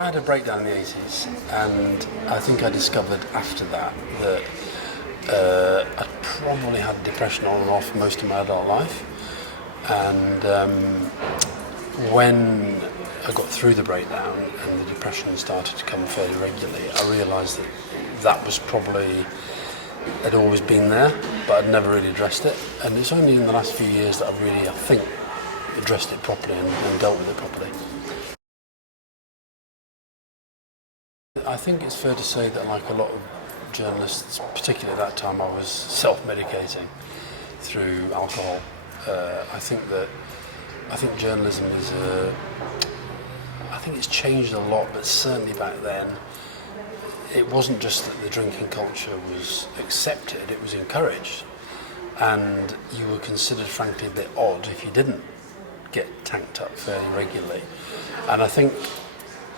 I had a breakdown in the 80s, and I think I discovered after that I'd probably had depression on and off most of my adult life. And when I got through the breakdown and the depression started to come fairly regularly, I realised that that was probably, had always been there, but I'd never really addressed it. And it's only in the last few years that I've really, I think, addressed it properly and dealt with it properly. I think it's fair to say that, like a lot of journalists, particularly at that time, I was self-medicating through alcohol. I think journalism is I think it's changed a lot, but certainly back then, it wasn't just that the drinking culture was accepted; it was encouraged, and you were considered, frankly, a bit odd if you didn't get tanked up fairly regularly. And I think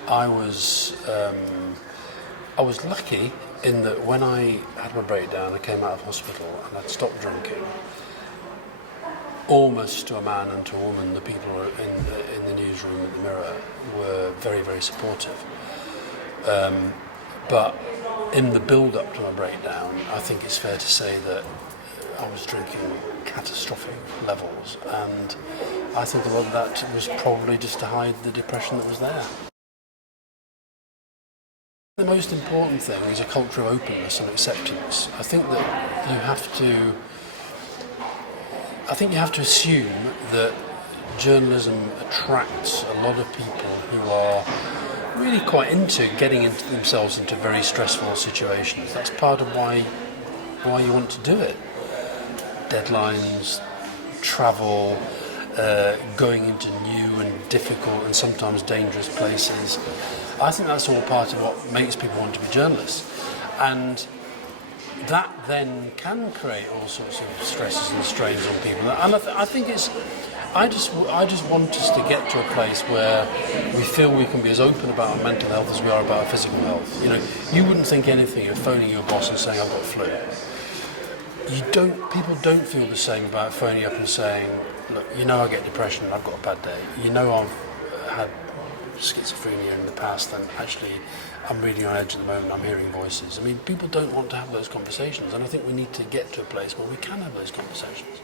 I was lucky in that when I had my breakdown, I came out of hospital and I'd stopped drinking. Almost to a man and to a woman, the people in the newsroom at the Mirror were very, very supportive. But in the build-up to my breakdown, I think it's fair to say that I was drinking catastrophic levels, and I think a lot of that was probably just to hide the depression that was there. The most important thing is a culture of openness and acceptance. I think you have to assume that journalism attracts a lot of people who are really quite into getting into themselves into very stressful situations. That's part of why you want to do it. Deadlines, travel, going into new and difficult and sometimes dangerous places. I think that's all part of what makes people want to be journalists. And that then can create all sorts of stresses and strains on people. And I just want us to get to a place where we feel we can be as open about our mental health as we are about our physical health. You know, you wouldn't think anything of phoning your boss and saying, I've got flu. People don't feel the same about phoning up and saying, look, you know I get depression, I've got a bad day. You know I've had schizophrenia in the past, and actually I'm really on edge at the moment, I'm hearing voices. I mean, people don't want to have those conversations, and I think we need to get to a place where we can have those conversations.